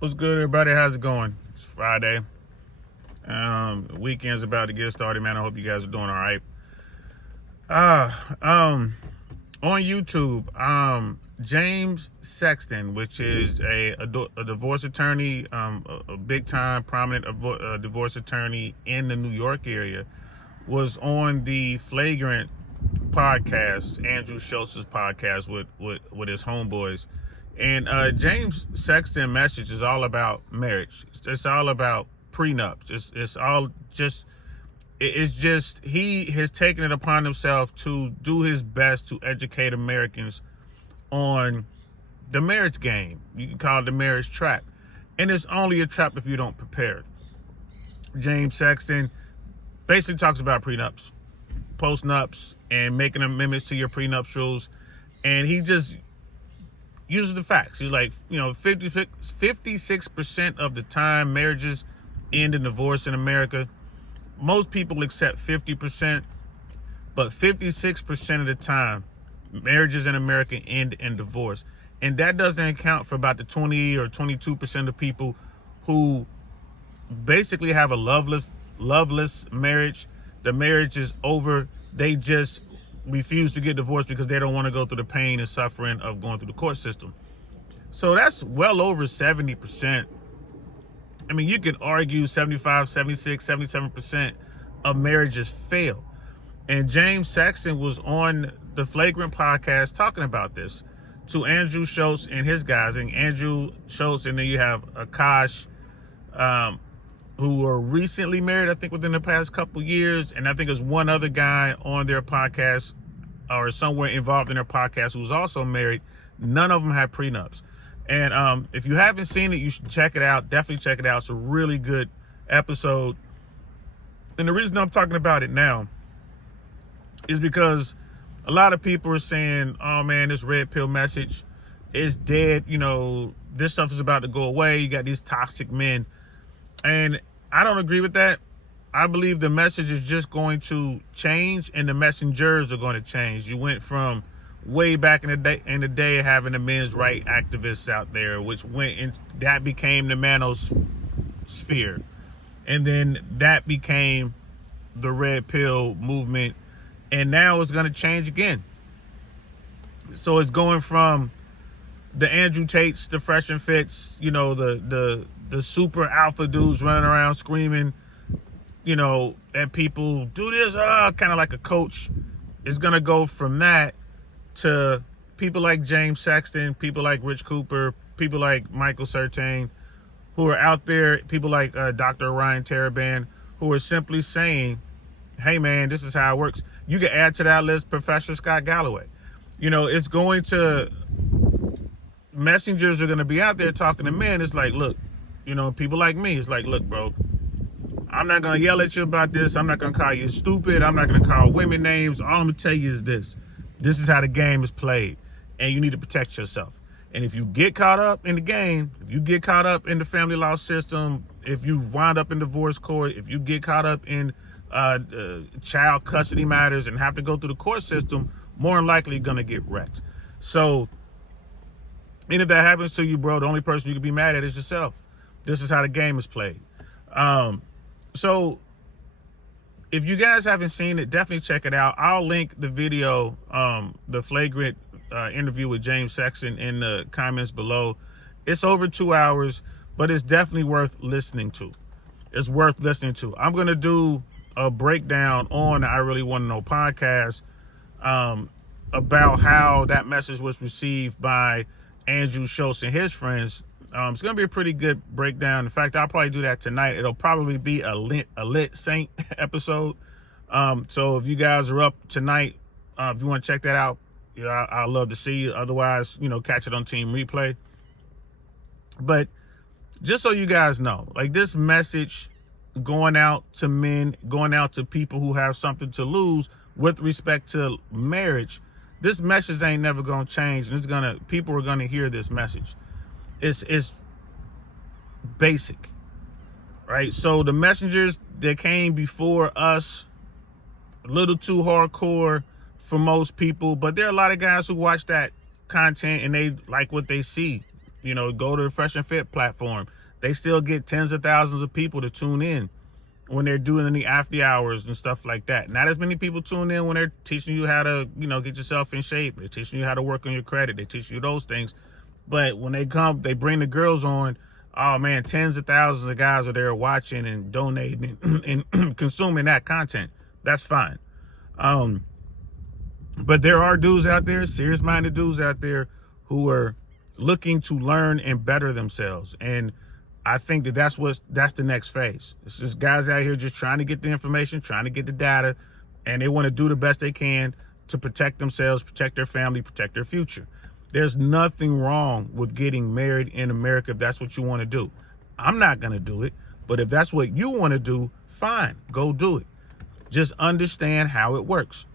What's good, everybody? How's it going? It's Friday. The weekend's about to get started, man. I hope you guys are doing all right. Uh, um, on YouTube, James Sexton, which is a divorce attorney, a big time prominent divorce attorney in the New York area, was on the Flagrant podcast, Andrew Schultz's podcast with his homeboys. And James Sexton message is all about marriage. It's all about prenups. It's just he has taken it upon himself to do his best to educate Americans on the marriage game. You can call it the marriage trap. And it's only a trap if you don't prepare it. James Sexton basically talks about prenups, postnups, and making amendments to your prenuptials. And he just uses the facts. He's like, 56% of the time marriages end in divorce in America. Most people accept 50%, but 56% of the time marriages in America end in divorce. And that doesn't account for about the 20 or 22% of people who basically have a loveless marriage. The marriage is over. They just refuse to get divorced because they don't want to go through the pain and suffering of going through the court system. So that's well over 70%. I mean, you could argue 75, 76, 77% of marriages fail. And James Sexton was on the Flagrant podcast talking about this to Andrew Schultz and his guys. And Andrew Schultz, and then you have Akash, who were recently married, I think within the past couple years. And I think there's one other guy on their podcast or somewhere involved in their podcast who's also married. None of them had prenups. And if you haven't seen it, you should check it out. Definitely check it out. It's a really good episode. And the reason I'm talking about it now is because a lot of people are saying, oh man, this red pill message is dead. This stuff is about to go away. You got these toxic men. And I don't agree with that. I believe the message is just going to change and the messengers are going to change. You went from way back in the day having the men's right activists out there, which went in, that became the manosphere. And then that became the red pill movement. And now it's going to change again. So it's going from the Andrew Tates, the Fresh and Fits, the super alpha dudes running around screaming, at people, do this, kind of like a coach. It's going to go from that to people like James Sexton, people like Rich Cooper, people like Michael Sertain, who are out there, people like Dr. Ryan Taraban, who are simply saying, hey man, this is how it works. You can add to that list Professor Scott Galloway. It's going to, messengers are going to be out there talking to men. It's like, look, people like me, it's like, look, bro, I'm not going to yell at you about this. I'm not going to call you stupid. I'm not going to call women names. All I'm going to tell you is this. This is how the game is played, and you need to protect yourself. And if you get caught up in the game, if you get caught up in the family law system, if you wind up in divorce court, if you get caught up in child custody matters and have to go through the court system, more than likely you're going to get wrecked. So, and if that happens to you, bro, the only person you can be mad at is yourself. This is how the game is played. So if you guys haven't seen it, definitely check it out. I'll link the video, the Flagrant interview with James Sexton in the comments below. It's over 2 hours, but it's definitely worth listening to. It's worth listening to. I'm going to do a breakdown on the I Really Want to Know podcast about how that message was received by Andrew Schultz and his friends. It's going to be a pretty good breakdown. In fact, I'll probably do that tonight. It'll probably be a lit Saint episode. So if you guys are up tonight, if you want to check that out, I'd love to see you. Otherwise, catch it on Team Replay. But just so you guys know, like, this message going out to men, going out to people who have something to lose with respect to marriage, this message ain't never going to change. And people are going to hear this message. It's basic, right? So the messengers that came before us, a little too hardcore for most people, but there are a lot of guys who watch that content and they like what they see. You know, go to the Fresh and Fit platform. They still get tens of thousands of people to tune in when they're doing the after hours and stuff like that. Not as many people tune in when they're teaching you how to, you know, get yourself in shape. They're teaching you how to work on your credit. They teach you those things. But when they come, they bring the girls on. Oh man, tens of thousands of guys are there watching and donating and consuming that content. That's fine. But there are dudes out there, serious-minded dudes out there, who are looking to learn and better themselves. And I think that's the next phase. It's just guys out here just trying to get the information, trying to get the data, and they want to do the best they can to protect themselves, protect their family, protect their future. There's nothing wrong with getting married in America if that's what you want to do. I'm not going to do it, but if that's what you want to do, fine, go do it. Just understand how it works.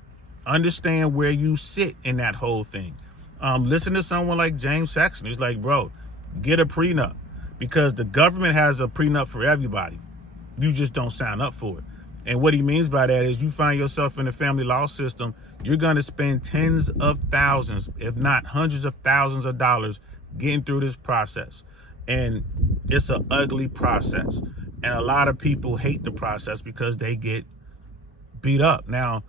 Understand where you sit in that whole thing. Listen to someone like James Saxon. He's like, bro, get a prenup, because the government has a prenup for everybody. You just don't sign up for it. And what he means by that is you find yourself in the family law system, you're going to spend tens of thousands, if not hundreds of thousands of dollars getting through this process. And it's an ugly process. And a lot of people hate the process because they get beat up. Now,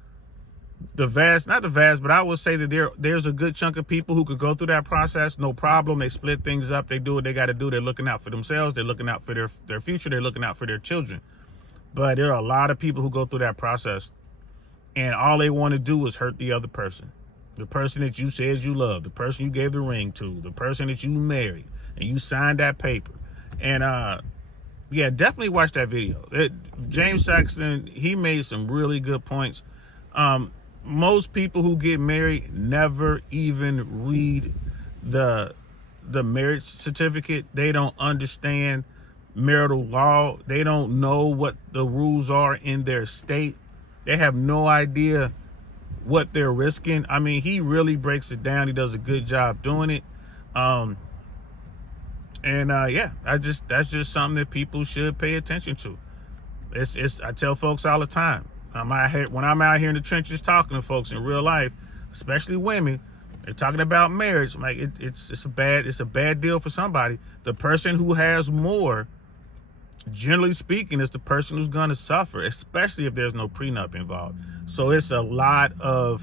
not the vast, but I would say that there's a good chunk of people who could go through that process, no problem. They split things up. They do what they got to do. They're looking out for themselves. They're looking out for their future. They're looking out for their children. But there are a lot of people who go through that process, and all they want to do is hurt the other person. The person that you said you love, the person you gave the ring to, the person that you married, and you signed that paper. And yeah, definitely watch that video. James Saxon, he made some really good points. Most people who get married never even read the marriage certificate. They don't understand marital law. They don't know what the rules are in their state. They have no idea what they're risking. I mean, he really breaks it down. He does a good job doing it. Yeah, that's just something that people should pay attention to. I tell folks all the time, when I'm out here in the trenches talking to folks in real life, especially women, they're talking about marriage. I'm like, it's a bad deal for somebody. The person who has more, generally speaking, is the person who's going to suffer, especially if there's no prenup involved. So it's a lot of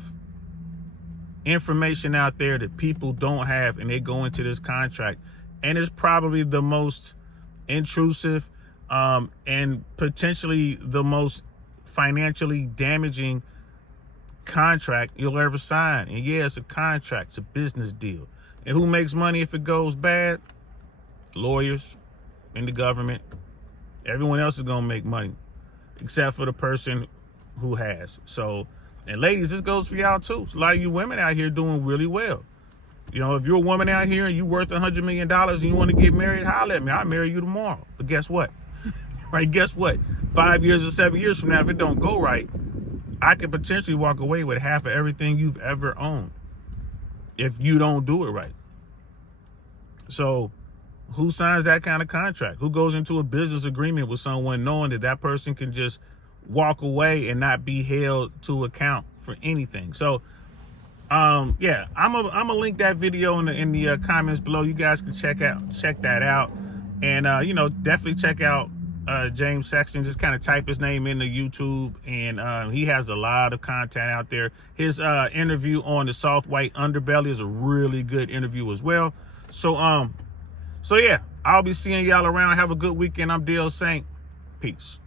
information out there that people don't have, and they go into this contract, and it's probably the most intrusive and potentially the most financially damaging contract you'll ever sign. And yeah, it's a contract, it's a business deal. And who makes money if it goes bad? Lawyers and the government. Everyone else is gonna make money, except for the person who has. So, and ladies, this goes for y'all too. So a lot of you women out here doing really well. You know, if you're a woman out here and you're worth $100 million and you want to get married, holler at me. I'll marry you tomorrow. But guess what? Right? Guess what? 5 years or 7 years from now, if it don't go right, I could potentially walk away with half of everything you've ever owned if you don't do it right. So who signs that kind of contract? Who goes into a business agreement with someone knowing that that person can just walk away and not be held to account for anything? So yeah, I'm gonna link that video in the comments below. You guys can check that out, and you know, definitely check out James Saxon. Just kind of type his name into YouTube, and he has a lot of content out there. His interview on the soft white underbelly is a really good interview as well. So yeah, I'll be seeing y'all around. Have a good weekend. I'm DL Saint. Peace.